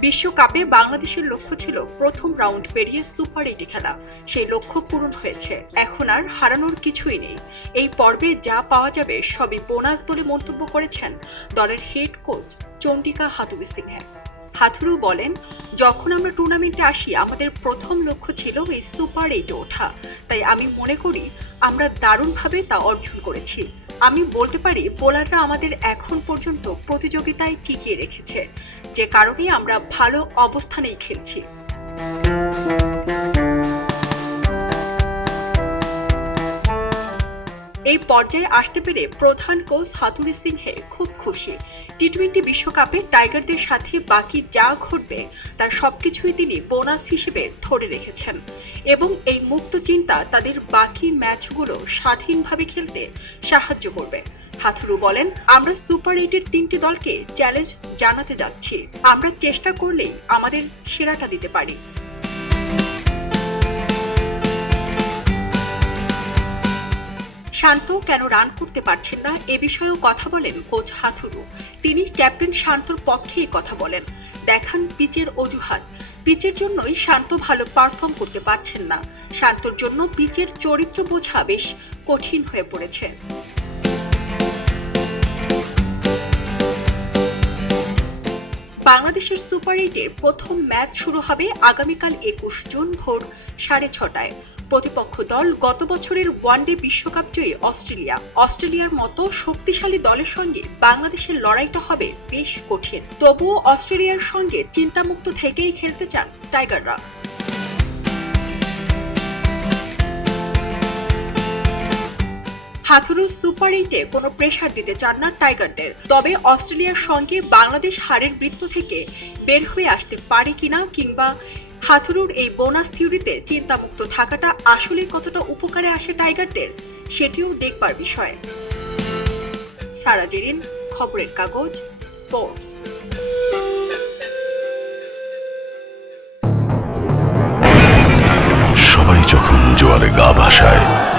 বিশ্বকাপে বাংলাদেশের লক্ষ্য ছিল প্রথম রাউন্ড পেরিয়ে সুপার এইটে খেলা। সেই লক্ষ্য পূরণ হয়েছে। এখন আর হারানোর কিছুই নেই। এই পর্বে যা পাওয়া যাবে সবই বোনাস বলে মন্তব্য করেছেন দলের head coach Chandika Hathurusinghe. Hathuru বলেন, যখন আমরা টুর্নামেন্টে আসি, আমাদের প্রথম লক্ষ্য ছিল এই সুপার এইটে ওঠা। তাই আমি মনে করি আমরা দারুণভাবে তা অর্জন করেছি। আমি বলতে পারি, বোলাররা আমাদের এখন পর্যন্ত প্রতিযোগিতায় টিকিয়ে রেখেছে। যে কারণে আমরা ভালো অবস্থানেই খেলছি। এই পর্যায়ে আসতে পেরে প্রধান কোচ হাতুরি সিংহে খুব খুশি। টি টোয়েন্টি বিশ্বকাপে টাইগারদের সাথে বাকি যা ঘটবে তার সবকিছুই তিনি বোনাস হিসেবে ধরে রেখেছেন। এবং এই মুক্ত চিন্তা তাদের বাকি ম্যাচগুলো স্বাধীনভাবে খেলতে সাহায্য করবে। হাথুরু বলেন, আমরা সুপার এইটের তিনটি দলকে চ্যালেঞ্জ জানাতে যাচ্ছি। আমরা চেষ্টা করলেই আমাদের সেরাটা দিতে পারি। শান্ত কেন রান করতে পারছেন না? এ বিষয়েও কথা বলেন কোচ হাথুরু। তিনি ক্যাপ্টেন শান্তর পক্ষেই কথা বলেন। দেখান পিচের অজুহাত। পিচের জন্যই শান্ত ভালো পারফর্ম করতে পারছেন না। শান্তর জন্য পিচের চরিত্র বোঝা বেশ কঠিন হয়ে পড়েছে। বাংলাদেশের সুপার এইটের প্রথম ম্যাচ শুরু হবে আগামীকাল একুশ জুন ভোর সাড়ে ছটায়। প্রতিপক্ষ দল গত বছরের ওয়ানডে বিশ্বকাপ জয়ী অস্ট্রেলিয়া। অস্ট্রেলিয়ার মতো শক্তিশালী দলের সঙ্গে বাংলাদেশের লড়াইটা হবে বেশ কঠিন। তবুও অস্ট্রেলিয়ার সঙ্গে চিন্তামুক্ত থেকেই খেলতে চান টাইগাররা। হাথুরু সুপার এইটে কোনো প্রেশার দিতে চান না টাইগারদের। তবে অস্ট্রেলিয়ার সঙ্গে বাংলাদেশ হারের বৃত্ত থেকে বের হয়ে আসতে পারে কিনা কিংবা হাথুরুর এই বোনাস থিওরিতে চিন্তামুক্ত থাকাটা আসলে কতটা উপকারে আসে টাইগারদের, সেটিও দেখবার বিষয়। সারা জেরিন, খবরের কাগজ স্পোর্টস সবাই যখন জোয়ারে গা ভাসায়